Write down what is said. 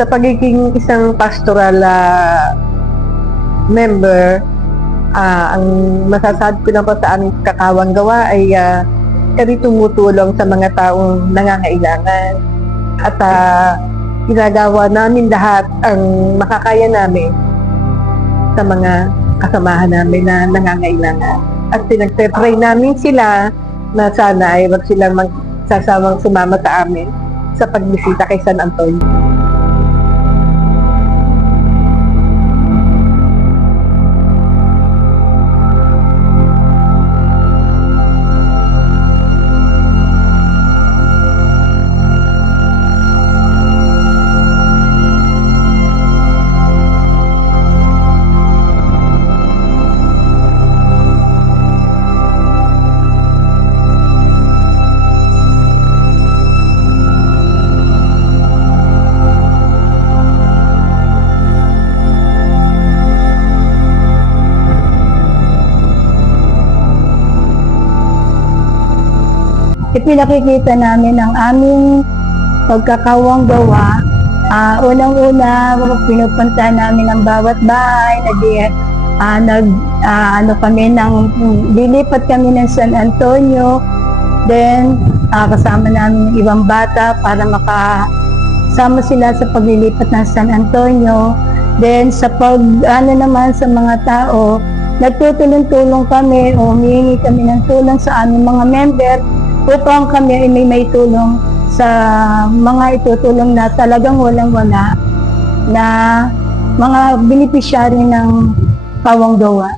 Sa pagiging isang pastoral member, ang masasabi ko lang po sa aming kakawang gawa ay kami tumutulong sa mga taong nangangailangan at ginagawa namin lahat ang makakaya namin sa mga kasamahan namin na nangangailangan. At pinagpe-pray namin sila na sana ay wag silang magsasawang sumama sa amin sa pagbisita kay San Antonio. Ipinakikita namin ang aming pagkakawang gawa. Unang-una, pinupunta namin ang bawat bahay, lilipat kami ng San Antonio, then kasama namin yung ibang bata para makasama sila sa paglilipat ng San Antonio. Then sa naman sa mga tao, nagtutulong-tulong kami o humihingi kami ng tulong sa aming mga member upang kami ay may tulong sa mga itutulong na talagang walang-wala na mga beneficiary ng kawang gawa.